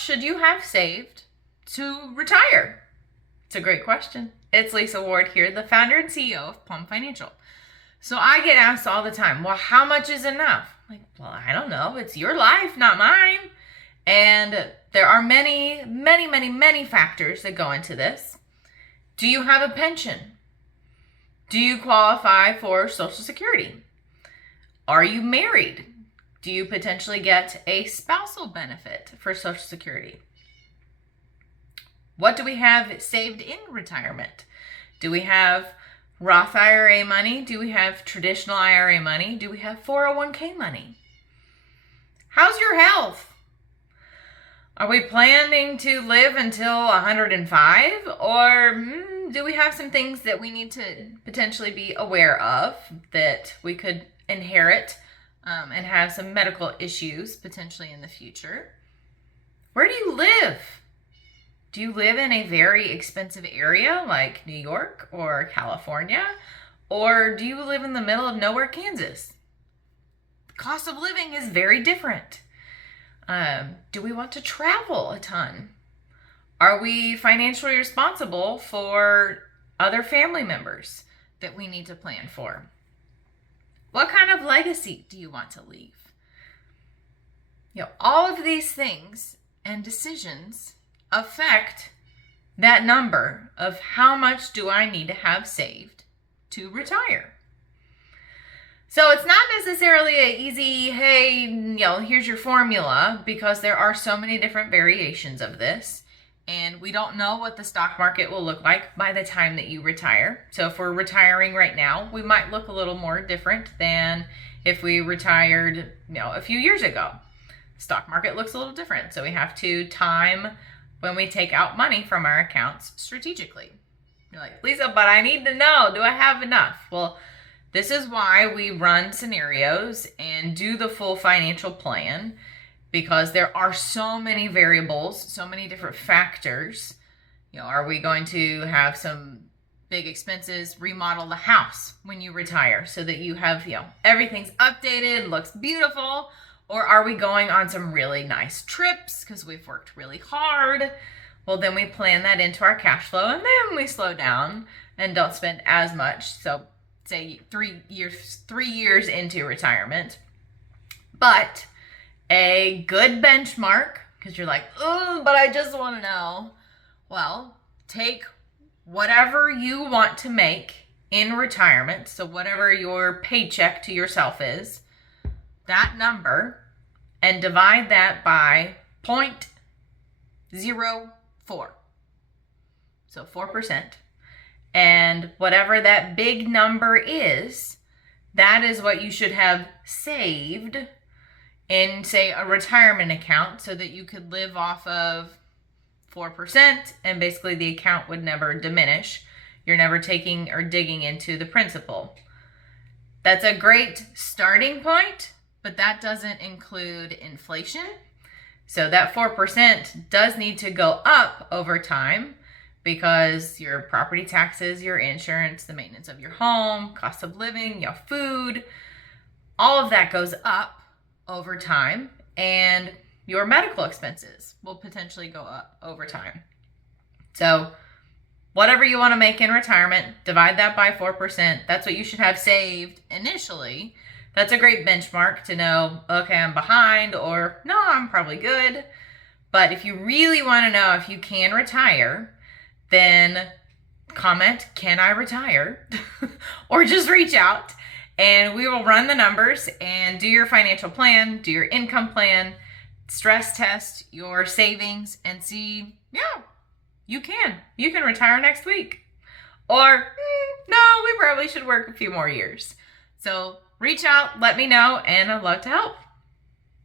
should you have saved to retire? It's a great question. It's Lisa Ward here, the founder and CEO of Plum Financial. So I get asked all the time, well, how much is enough? Like, well, I don't know. It's your life, not mine. And there are many, many, many, many factors that go into this. Do you have a pension? Do you qualify for Social Security? Are you married? Do you potentially get a spousal benefit for Social Security? What do we have saved in retirement? Do we have Roth IRA money? Do we have traditional IRA money? Do we have 401k money? How's your health? Are we planning to live until 105? Or do we have some things that we need to potentially be aware of that we could inherit and have some medical issues potentially in the future? Where do you live? Do you live in a very expensive area like New York or California? Or do you live in the middle of nowhere, Kansas? The cost of living is very different. Do we want to travel a ton? Are we financially responsible for other family members that we need to plan for? What kind of legacy do you want to leave? All of these things and decisions affect that number of how much do I need to have saved to retire. So it's not necessarily an easy, hey, here's your formula, because there are so many different variations of this. And we don't know what the stock market will look like by the time that you retire. So if we're retiring right now, we might look a little more different than if we retired, a few years ago. The stock market looks a little different. So we have to time when we take out money from our accounts strategically. You're like, Lisa, but I need to know, do I have enough? Well, this is why we run scenarios and do the full financial plan, because there are so many variables, so many different factors. Are we going to have some big expenses, remodel the house when you retire so that you have, everything's updated, looks beautiful? Or are we going on some really nice trips because we've worked really hard? Well, then we plan that into our cash flow, and then we slow down and don't spend as much. So say 3 years into retirement. But a good benchmark, because you're like, oh, but I just want to know. Well, take whatever you want to make in retirement, so whatever your paycheck to yourself is, that number, and divide that by 0.04. So 4%. And whatever that big number is, that is what you should have saved in, say, a retirement account, so that you could live off of 4%, and basically the account would never diminish. You're never taking or digging into the principal. That's a great starting point, but that doesn't include inflation. So that 4% does need to go up over time, because your property taxes, your insurance, the maintenance of your home, cost of living, your food, all of that goes up over time, and your medical expenses will potentially go up over time. So whatever you want to make in retirement, divide that by 4%. That's what you should have saved initially. That's a great benchmark to know, okay, I'm behind, or no, I'm probably good. But if you really want to know if you can retire, then comment, can I retire? Or just reach out, and we will run the numbers and do your financial plan, do your income plan, stress test your savings, and see, you can retire next week. Or, no, we probably should work a few more years. So reach out, let me know, and I'd love to help.